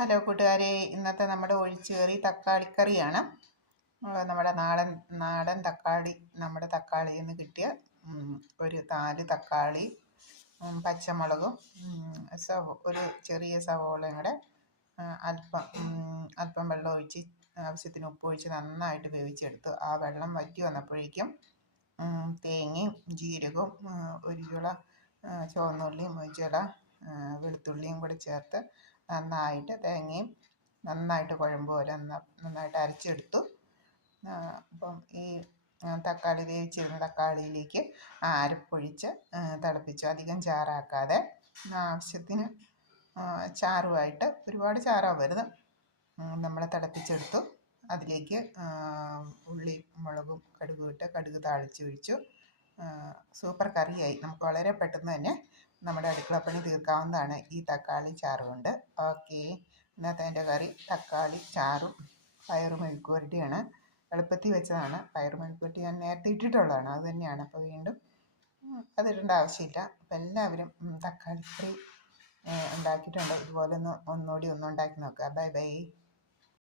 Hello കൂട്ടുകാരെ ഇന്നത്തെ നമ്മുടെ ഒഴിച്ചുകറി തക്കാളിക്കറിയാണ്. നമ്മുടെ നാടൻ നാടൻ തക്കാളി നമ്മുടെ തക്കാളിയിൽ നിന്ന് കിട്ടിയ ഒരു നാല് തക്കാളി പച്ചമുളകും സവ ഒരു ചെറിയ സവോളയും കൂടെ അല്പം അല്പം വെള്ളം ഒഴിച്ച് ആവശ്യത്തിന് ഉപ്പ് ഒഴിച്ച് നന്നായിട്ട് വേവിച്ചെടുത്തു ആ വെള്ളം വറ്റി വന്നപ്പോഴേക്കും തേങ്ങയും ജീരകവും ഒരു ചുള ചുവന്നുള്ളിയും ഒരു ചുള വെളുത്തുള്ളിയും കൂടെ ചേർത്ത് നന്നായിട്ട് തേങ്ങയും നന്നായിട്ട് കുഴമ്പ് പോലെ നന്നായിട്ട് അരച്ചെടുത്തു. അപ്പം ഈ തക്കാളി വേവിച്ചിരുന്ന തക്കാളിയിലേക്ക് അരപ്പൊഴിച്ച് തിളപ്പിച്ചു. അധികം ചാറാക്കാതെ ആവശ്യത്തിന് ചാറുമായിട്ട് ഒരുപാട് ചാറാവരുത്. നമ്മൾ തിളപ്പിച്ചെടുത്തു. അതിലേക്ക് ഉള്ളി മുളകും കടുകും ഇട്ട് കടുക് താളിച്ച് ഒഴിച്ചു. സൂപ്പർ കറിയായി. നമുക്ക് വളരെ പെട്ടെന്ന് തന്നെ നമ്മുടെ അടുക്കളപ്പണി തീർക്കാവുന്നതാണ് ഈ തക്കാളി ചാറ് കൊണ്ട് ഓക്കെ. ഇന്നത്തെ എന്റെ കറി തക്കാളി ചാറും പയറ് മെഴുക്കുവരട്ടിയാണ് എളുപ്പത്തിൽ വെച്ചതാണ്. പയറ് മെഴുക്കുവരട്ടി ഞാൻ നേരത്തെ ഇട്ടിട്ടുള്ളതാണ്. അത് തന്നെയാണ്. അപ്പോൾ വീണ്ടും അതിടേണ്ട ആവശ്യമില്ല. അപ്പോൾ എല്ലാവരും തക്കാളി ഫ്രീ ഉണ്ടാക്കിയിട്ടുണ്ട്. ഇതുപോലെ ഒന്ന് ഒന്നുകൂടി ഒന്ന് ഉണ്ടാക്കി നോക്കുക. Bye bye.